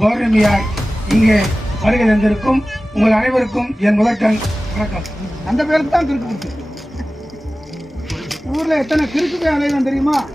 பௌர்ணமியாய் இங்கே வருகை தந்திருக்கும் உங்கள் அனைவருக்கும் என் முதற்கண் வணக்கம். அந்த பேருக்கு தான் கிறுக்கு குத்து ஊர்ல எத்தனை கிறுக்கு போய் அலைதான் தெரியுமா?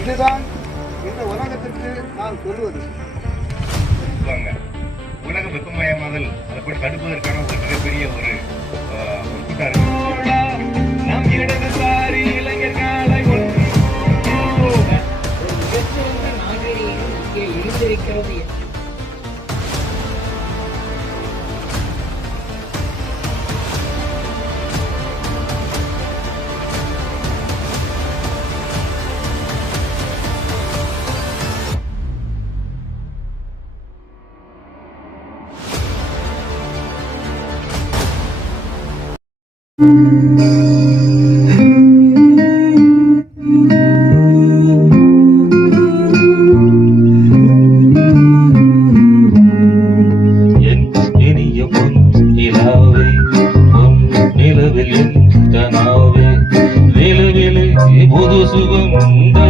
இதுதான் இந்த உலகத்திற்கு நான் சொல்லுவாங்க உலக வெப்பமயமாதல் அதை கூட தடுப்பதற்கான ஒரு மிகப்பெரிய ஒரு இருக்கு நம் இடதுசாரி இங்கே இருந்திருக்கிறது புது சுகம்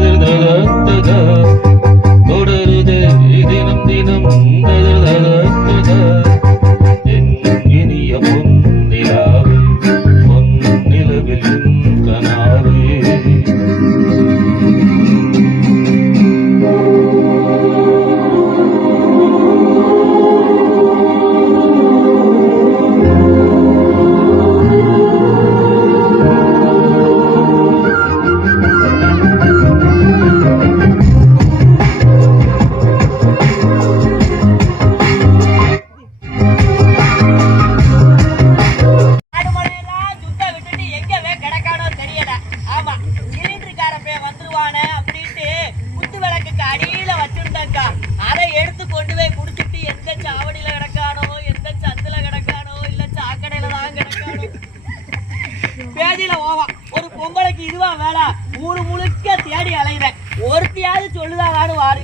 பேஜில ஓவா. ஒரு பொங்கலுக்கு இதுவா வேலை மூணு முழுக்க தேடி அலைகிறேன் ஒருத்தியாவது சொல்லுதாகான்னு வாரு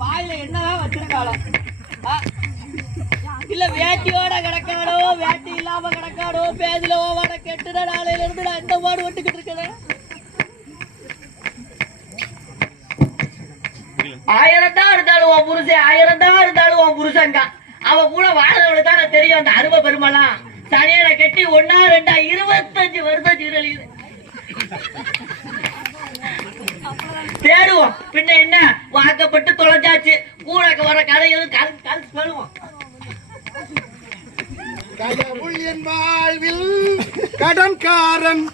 வாயில என்னதான் வச்சிருக்காளோ? இல்ல வேட்டியோட கிடக்காடோ வேட்டி இல்லாம கிடக்காடோ பேஜில ஓவாட கெட்டுன நாளையில இருந்து நான் இந்த பாடு ஒட்டுக்கிட்டு இருக்கிறேன் ஆயிரம் தான் இருந்தாலும் உன் புருஷன் ஆயிரம் தான் இருந்தாலும் உன் புருஷங்க அவன் கூட வாழ்றவங்களுக்கு தான் தெரியும் அந்த அருமை பெருமெல்லாம் சனியனை கட்டி ஒன்னா ரெண்டா இருபத்தஞ்சு வருஷம் சீரழியுது தேடுவோம். பின்ன என்ன? வாக்கப்பட்டு தொலைஞ்சாச்சு. கூட வர கதையும் கல் கல் சொல்லுவோம். என் வாழ்வில் கடன்காரன்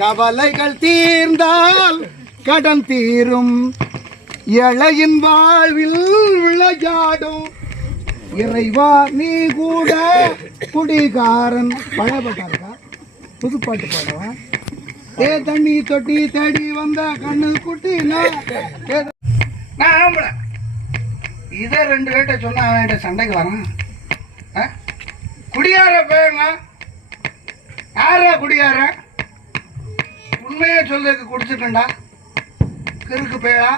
கவலைகள் தீர்ந்தால் கடன் தீரும். இளையின் வாழ்வில் விளையாடும். இறைவா நீ கூட குடிகாரன். பழைய பாட்டா இருக்கா புது பாட்டு பாடவா? ஏ தண்ணி தொட்டி தேடி வந்த கண்ணு குட்டி நான் ஏ- நான் இதை ரெண்டு பேர்ட்ட சொன்னா அவன்கிட்ட சண்டைக்கு வரான். ஆ? குடியார பேருங்க. யாரா குடியார? உண்மையை சொல்றதுக்கு குடிச்சிட்டா கிறுக்கு பேயா?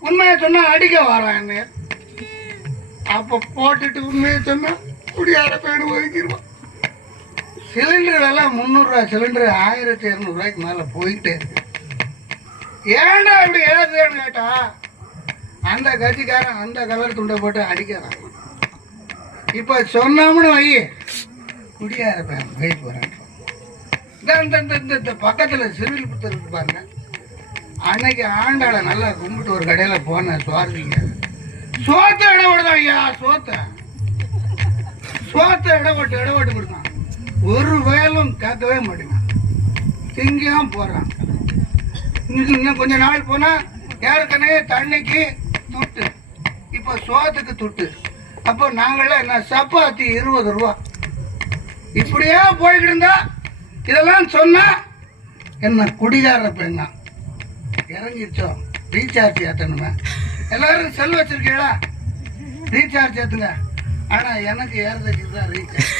உண்மையை சொன்னா அடிக்க வரான் என்ன அப்ப போட்டுட்டு உண்மையை சொன்னா குடியார பேரு ஒதுக்கிடுவான் சிலிண்டர் எல்லாம் முந்நூறுரூவா சிலிண்டர் ஆயிரத்தி இரநூறுவாய்க்கு மேலே போயிட்டே இருக்கு. ஏன்டா இப்படி ஏறுதுன்னு கேட்டா அந்த கட்சிக்காரன் அந்த கலர் துண்டை போட்டு அடிக்கிறான். இப்போ சொன்னோம்னு வை. குடியார பையன் போயிட்டு வரேன் இந்த இந்த இந்த இந்த சிறுவில் புத்தர் இருப்பாங்க அன்னைக்கு ஆண்டாளை நல்லா கும்பிட்டு ஒரு கடையில் போனேன் சுவாரதிங்க சோத்த இடப்பட்டுதான் ஐயா சோத்த. சோத்த இடப்பட்டு இடப்பட்டு கொடுத்தான் ஒரு வயலும் கேட்கவே மாட்டேங்கான் திங்கியும் போறான். இன்னும் இன்னும் கொஞ்ச நாள் போனா ஏற்கனவே தண்ணிக்கு துட்டு. இப்போ சோத்துக்கு துட்டு. அப்போ நாங்களாம் என்ன சப்பாத்தி இருபது ரூபா. இப்படியே போய்கிட்டு இருந்தா இதெல்லாம் சொன்னா என்ன குடிகார பெண்ணா. இறங்கிடுச்சோம் ரீசார்ஜ் ஏற்றணுமே எல்லாரும் செல் வச்சிருக்கீங்களா? ரீசார்ஜ் ஏற்றுங்க ஆனா எனக்கு ஏறதுக்கு தான் ரீசார்ஜ்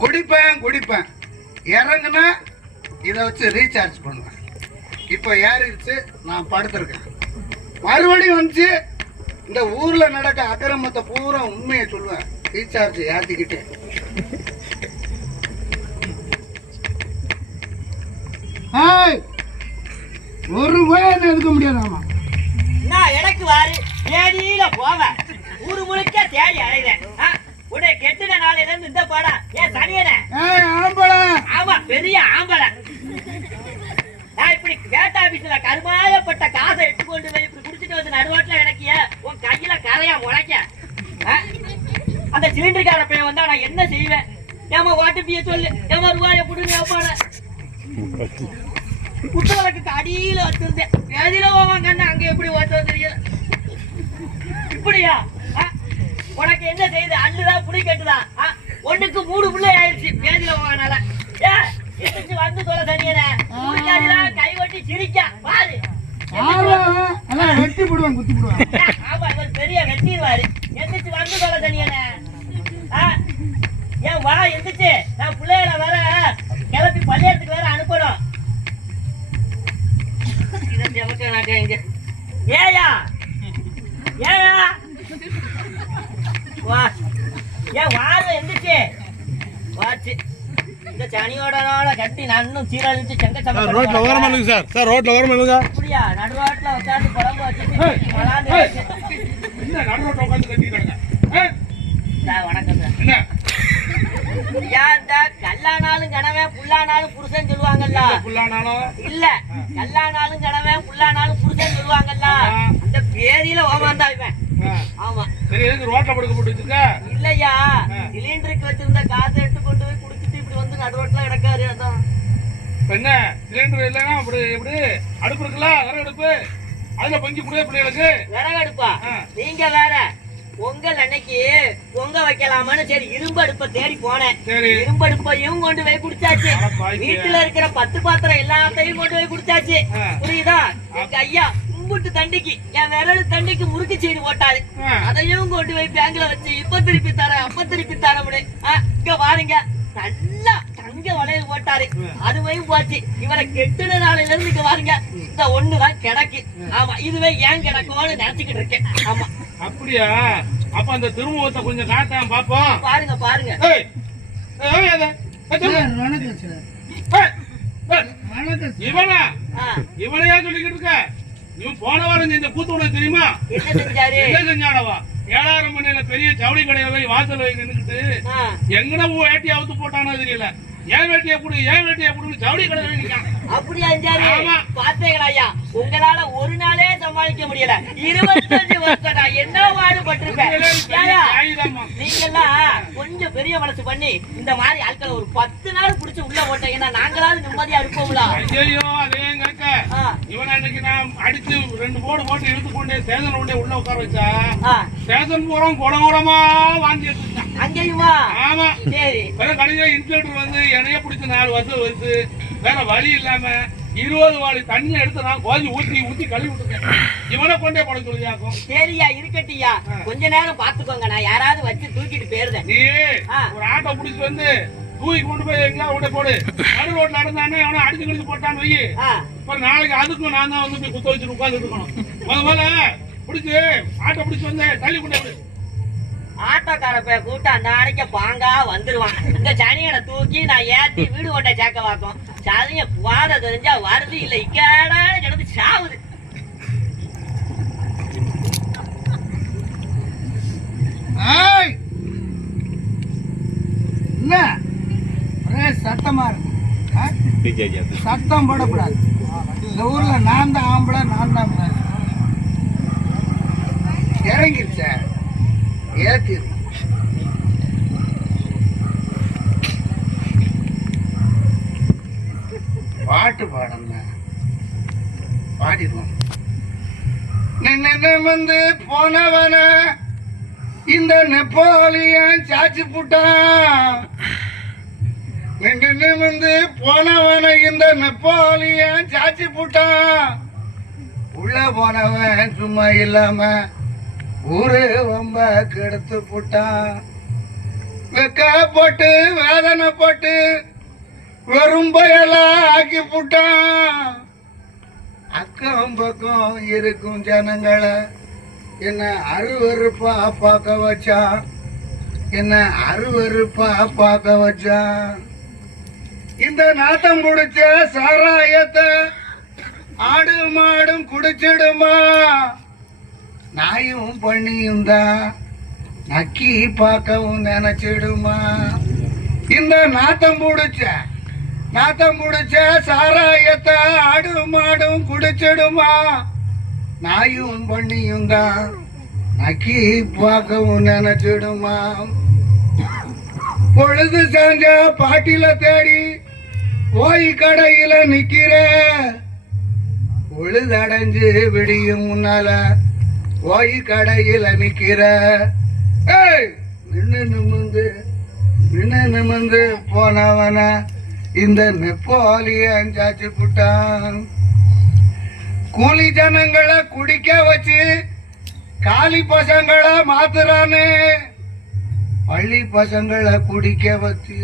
குடிப்பேன் குடிப்பேன். இறங்குனா இதை வச்சு ரீசார்ஜ் பண்ணுவேன். இப்போ ஏறிடுச்சு நான் படுத்திருக்கேன். மறுபடியும் வந்துச்சு இந்த ஊர்ல நடக்க அக்கிரமத்தை பூரா உண்மையை சொல்லுவேன். ரீசார்ஜ் ஏற்றிக்கிட்டேன் ஒரு போய் என்ன எதுக்க முடியாதாமா நான் எனக்கு வாரு. தேடியில போவேன் ஊரு முழுக்க தேடி அலைகிறேன் ஆ, உன்னை கெட்டுன நாளையில இருந்து இந்த பாடா. ஏன் சனியனே. ஆம்பளை. ஆமா பெரிய ஆம்பளை. நான் இப்படி கேட் ஆபீஸ்ல கருமாயப்பட்ட காசை எடுத்து கொண்டு போய் இப்படி குடிச்சிட்டு வந்து நடுவாட்டுல எனக்கு ஏன் உன் கையில கரையா முளைக்க? அந்த சிலிண்டருக்கார பையன் வந்தா நான் என்ன செய்வேன்? ஏமா ஓட்டுப்பிய சொல்லு. ஏமா ரூபாய கொடுங்க அப்பாட. குத்தவழக்கு அடியில வச்சிருந்தேன் எதில போவாங்க அங்க எப்படி ஓட்டுறது தெரியல இப்படியா? உனக்கு என்ன செய்யுது அள்ளுதா புடி கட்டுதா? ஒண்ணுக்கு மூணு பிள்ளை ஆயிடுச்சு பேதில போவானால வந்து தொலை தனியன கை ஒட்டி சிரிக்கா. பாரு. வெட்டி போடுவான் குத்தி போடுவான். ஆமா இவர் பெரிய வெட்டிடுவாரு. எந்திரிச்சு வந்து தொலை தனியன ஏன் வா எந்திரிச்சு. இன்னும் சீரழிச்சு செங்க சம ரோட்ல ஓரமா சார். சார் ரோட்ல ஓரமா இல்லைங்க அப்படியா? நடு ரோட்ல உட்காந்து குழம்பு வச்சு மலாந்து வச்சு. என்ன நடுரோட்ல உட்காந்து கட்டி கிடங்க சார், வணக்கம் சார். என்ன? ஏன் இந்த கல்லானாலும் கனவன் புல்லானாலும் புருஷன் சொல்லுவாங்கல்ல. புல்லானாலும்? இல்ல கல்லானாலும் கனவன் புல்லானாலும் புருஷன் சொல்லுவாங்கல்ல. அந்த பேதியில ஓமாந்தா இவன். ஆமா. சரி எதுக்கு ரோட்ல படுக்க போட்டு வச்சிருக்க இல்லையா? சிலிண்டருக்கு வச்சிருந்த காசை எடுத்து கொண்டு போய் குடிச்சிட்டு இப்படி வந்து நடுரோட்ல கிடக்காரு. என்ன? சிலிண்டர் இல்லைன்னா அப்படி எப்படி அடுப்பு இருக்குல்ல விறகு அடுப்பு. அதுல பொங்கி கொடுவே பிள்ளைகளுக்கு. விறகு அடுப்பா. நீங்க வேற. பொங்கல் அன்னைக்கு பொங்க வைக்கலாமான்னு சரி இரும்பு அடுப்பை தேடி போனேன். இரும்பு அடுப்பையும் கொண்டு போய் குடிச்சாச்சு. வீட்டுல இருக்கிற பத்து பாத்திரம் எல்லாத்தையும் கொண்டு போய் குடிச்சாச்சு. ஆ. புரியுதா? எங்க ஐயா கும்பிட்டு தண்டிக்கு என் விரல் தண்டிக்கு முறுக்கு செய்து போட்டாரு. அதையும் கொண்டு போய் பேங்க்ல வச்சு இப்ப திருப்பி தரேன் அப்ப திருப்பி தரேன் இங்க பாருங்க. நல்லா தங்க வளையல் போட்டாரு. அதுவையும் போச்சு. இவரை கெட்டுன நாளையில இருந்து இங்க பாருங்க இந்த ஒண்ணுதான் கிடக்கு. ஆமா இதுவே ஏன் கிடக்கும்னு நினைச்சுக்கிட்டு இருக்கேன். ஆமா. அப்படியா? அப்ப அந்த திருமுகத்தை கொஞ்சம் காட்டாம பாப்போம். பாருங்க பாருங்க. இவனா? இவனையா சொல்லிக்கிட்டு இருக்க? இவன் போன வாரம் செஞ்ச கூத்து உனக்கு தெரியுமா? என்ன செஞ்சானவா? ஏழாயிரம் மணியில பெரிய ஜவுளி கடையில வாசல் ஆ, எங்கன வேட்டி அவுத்து போட்டானோ தெரியல. ஏன் வேட்டியை கொடு ஏன் வேட்டியை கொடுன்னு ஜவுளி கடையில போய் நிக்கான் அப்படியா ஆமா. ஐயா? உங்களால ஒரு நாளே சமாளிக்க முடியல. இருபத்தஞ்சு வருஷம் நான் என்ன பாடுபட்டிருப்பேன். நீங்கெல்லாம் கொஞ்சம் பெரிய மனசு பண்ணி இந்த மாதிரி ஆட்களை ஒரு பத்து நாள் புடிச்சு உள்ள போட்டீங்கன்னா நாங்களாவது நிம்மதியா இருப்போம்ல? ஐயோ இவன் அன்னைக்கு நான் அடிச்சு ரெண்டு போடு போட்டு இழுத்து கொண்டே ஸ்டேஷன் கொண்டே உள்ள உட்கார வச்சா ஆ, ஸ்டேஷன் போறோம் குடம் குடமா வாங்கி அங்கேயுமா? ஆமா. சரி. வேற கடைசியா இன்ஸ்பெக்டர் வந்து என்னைய பிடிச்ச நாலு வருஷம் வருது வேற வழி இல்லாம இருபது வாளி தண்ணி எடுத்து நான் கோதி ஊத்தி ஊத்தி கழுவி விட்டுருக்கேன். இவனை கொண்டே போட சொல்லியாக்கும். சரியா இருக்கட்டியா கொஞ்ச நேரம் பாத்துக்கோங்க நான் யாராவது வச்சு தூக்கிட்டு போயிருந்தேன் நீ. ஒரு ஆட்டோ பிடிச்சி வந்து தூக்கி கொண்டு போய் எங்கேயா கொண்டு போடு. நடு ரோட்ல நடந்தானே அவனை அடிச்சு கழிச்சு போட்டான்னு வை இப்ப நாளைக்கு அதுக்கும் நான் தான் வந்து போய் குத்த வச்சு உட்கார்ந்து இருக்கணும். முத முதல்ல பிடிச்சு ஆட்டோ பிடிச்சு வந்து தள்ளி கொண்டு விடு ஆட்டோக்கார போய் கூப்பிட்டு அந்த அன்னைக்கு பாங்கா வந்துருவான். இந்த சனியனை தூக்கி நான் ஏத்தி வீடு ஓட்ட சேர்க்க வாக்கும் சனிய வாத தெரிஞ்சா வருது இல்ல இக்கடா கிடந்து சாவுது. ஏய்! என்ன? சத்தமா இருக்கு? சத்தம் போடக்கூடாது. இந்த ஊர்ல நான் தான் ஆம்பளை நான் தான் பெண். இறங்கிருச்ச ஏத்திரு பாட்டு பாடல பாடிடுவோம். நின்று வந்து போனவன இந்த நெப்போலியன் சாச்சி புட்டான் நின்று வந்து போனவன இந்த நெப்போலியன் சாச்சி புட்டான் உள்ள போனவன் சும்மா இல்லாம ஊரு ரொம்ப கெடுத்து புட்டான் வெக்க போட்டு வேதனை போட்டு வெறும் பயலா ஆக்கி புட்டான் அக்கம் பக்கம் இருக்கும் ஜனங்களை என்ன அருவருப்பா பார்க்க வச்சான் என்ன அருவருப்பா பார்க்க வச்சான் இந்த நாட்டம் முடிச்ச சாராயத்தை ஆடு மாடும் குடிச்சிடுமா? நாயும் பண்ணியும் தான் நக்கி பார்க்கவும் நினைச்சிடுமா? இந்த நாத்தம் பிடிச்ச நாத்தம் பிடிச்ச சாராயத்தை ஆடு மாடும் குடிச்சிடுமா? நாயும் பண்ணியும் தான் நக்கி பார்க்கவும் நினைச்சிடுமா? பொழுது சாஞ்ச பாட்டில தேடி போய் கடையில நிக்கிற. பொழுதடைஞ்சு விடியும் முன்னால போய் கடையில நிக்கிற. ஏய் நின்னு நிமிந்து நின்னு நிமிந்து போனவன இந்த நெப்போலியன் சாச்சு புட்டான். கூலி ஜனங்களை குடிக்க வச்சு காலி பசங்களை மாத்துறானே. பள்ளி பசங்களை குடிக்க வச்சு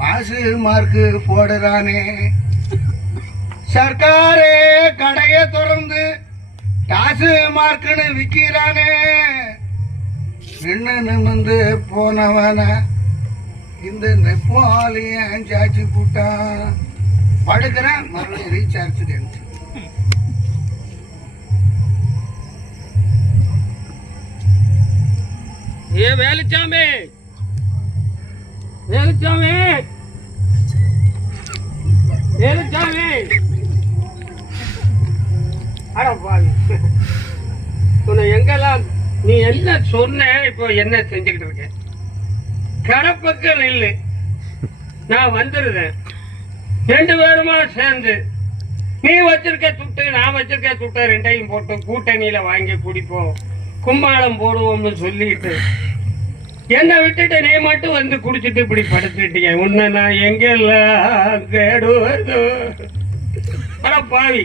பாசு மார்க்கு போடுறானே. சர்க்காரே கடைய திறந்து காசு மார்க்குன்னு விக்கிறானே. நின்று நிமிந்து போனவன இந்த நெப்போலியன் சாச்சி கூட்டான் படுக்கிறேன் மறுபடியும் ரீசார்ஜ் ஏ வேலுச்சாமி! வேலுச்சாமி வேலுச்சாமி உன்னை எங்கெல்லாம் நீ என்ன சொன்ன இப்போ என்ன செஞ்சுக்கிட்டு இருக்க? கடப்பக்கம் நில்லு. நான் வந்துருந்தேன் ரெண்டு பேருமா சேர்ந்து. நீ வச்சிருக்க துட்டு நான் வச்சிருக்க துட்டை ரெண்டையும் போட்டு கூட்டணியில வாங்கி குடிப்போம். கும்மாளம் போடுவோம்னு சொல்லிட்டு. என்னை விட்டுட்டு நீ மட்டும் வந்து குடிச்சிட்டு இப்படி படுத்துட்டீங்க உன்னை நான் எங்கெல்லாம் தேடுவதோ? அட பாவி.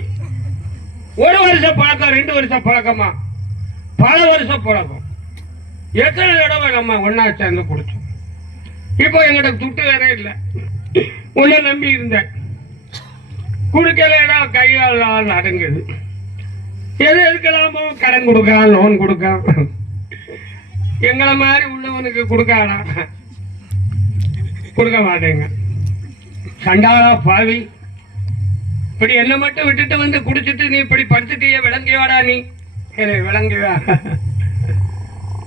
ஒரு வருஷம் பழக்கம் ரெண்டு வருஷம் பழக்கமா? பல வருஷம் பழக்கம். எத்தனை தடவை நம்ம ஒன்னா சேர்ந்து குடிச்சோம்? இப்போ எங்கிட்ட துட்டு வேற இல்லை. உன்னை நம்பி இருந்தேன். குடுக்கலைன்னா கையால் நடுங்குது எது எதுக்கெல்லாமோ கடன் கொடுக்கலாம் லோன் கொடுக்கலாம். எங்களை மாதிரி உள்ளவனுக்கு கொடுக்கானா கொடுக்க மாட்டேங்க. சண்டாளா பாவி. இப்படி என்ன மட்டும் விட்டுட்டு வந்து குடிச்சிட்டு நீ இப்படி படுத்துட்டிய விளங்கிவாடா நீ. என்னை விளங்குவா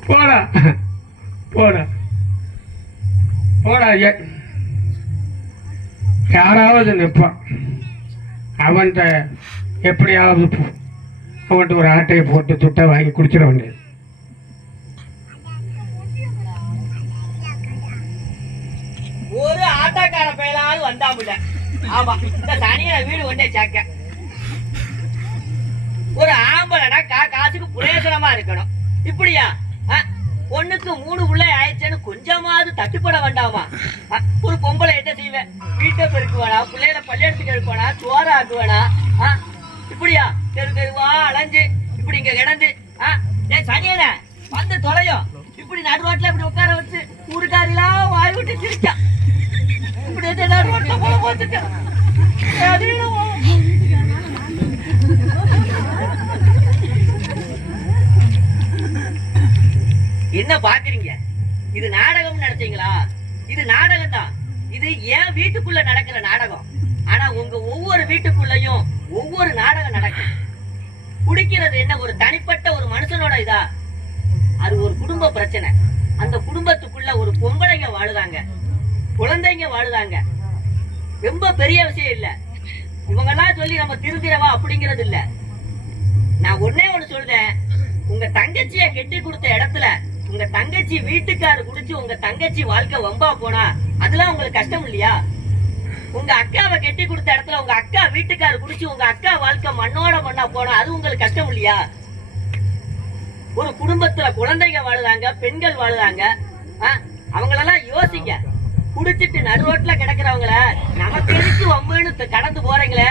போடா. போடா. போடா ஏ- யாராவது நிற்பான் அவன்கிட்ட எப்படியாவது அவன்கிட்ட ஒரு ஆட்டையை போட்டு துட்டை வாங்கி குடிச்சிட வேண்டியது. ஆமா இந்த தனியா வீடு கொண்டே சாக்க ஒரு ஆம்பளைனா கா காசுக்கு புரேசனமா இருக்கணும். இப்படியா? ஆ, ஒண்ணுக்கு மூணு உள்ள ஆயிடுச்சேன்னு கொஞ்சமாவது தட்டுப்பட வேண்டாமா? ஒரு பொம்பளை என்ன செய்வேன்? வீட்டை பெருக்குவானா பிள்ளையில பள்ளியெடுத்துக்கு எடுப்பானா சோற ஆக்குவானா இப்படியா? தெரு தெருவா அலைஞ்சு இப்படி இங்க கிடந்து ஏ சனியன வந்து தொலையும் இப்படி நடுரோட்ல இப்படி உட்கார வச்சு ஊருக்காரிலாம் வாய் விட்டு சிரிச்சான் என்ன பாக்குறீங்க? இது நாடகம் நினைச்சீங்களா? இது நாடகம் தான். இது என் வீட்டுக்குள்ள நடக்கிற நாடகம். ஆனா உங்க ஒவ்வொரு வீட்டுக்குள்ளயும் ஒவ்வொரு நாடகம் நடக்கும் குடிக்கிறது என்ன? ஒரு தனிப்பட்ட ஒரு மனுஷனோட இதா? அது ஒரு குடும்ப பிரச்சனை. அந்த குடும்பத்துக்குள்ள ஒரு பொம்பளைங்க வாழுதாங்க. குழந்தைங்க வாழுதாங்க. ரொம்ப பெரிய விஷயம் இல்ல. இவங்கெல்லாம் சொல்லி நம்ம திருந்திரவா அப்படிங்கிறது இல்ல. நான் ஒன்னே ஒண்ணு சொல்றேன். உங்க தங்கச்சிய கெட்டி கொடுத்த இடத்துல உங்க தங்கச்சி வீட்டுக்காரு குடிச்சு உங்க தங்கச்சி வாழ்க்கை வம்பா போனா அதெல்லாம் உங்களுக்கு கஷ்டம் இல்லையா? உங்க அக்காவை கெட்டி கொடுத்த இடத்துல உங்க அக்கா வீட்டுக்காரு குடிச்சு உங்க அக்கா வாழ்க்கை மண்ணோட மண்ணா போனா அது உங்களுக்கு கஷ்டம் இல்லையா? ஒரு குடும்பத்துல குழந்தைங்க வாழுதாங்க பெண்கள் வாழுதாங்க ஆ, அவங்களெல்லாம் யோசிங்க. குடிச்சிட்டு நடுரோட்ல கிடக்குறவங்கள நமக்கு எதுக்கு வம்புன்னு கடந்து போறீங்களே?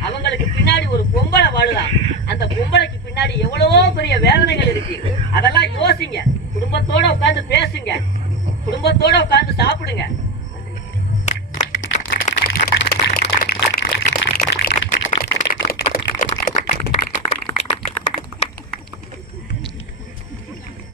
அவங்களுக்கு பின்னாடி ஒரு பொம்பளை வாழுதான். அந்த பொம்பளைக்கு பின்னாடி எவ்வளவோ பெரிய வேதனைகள் இருக்கு. அதெல்லாம் யோசிங்க. குடும்பத்தோட உட்கார்ந்து பேசுங்க. குடும்பத்தோட உட்கார்ந்து சாப்பிடுங்க.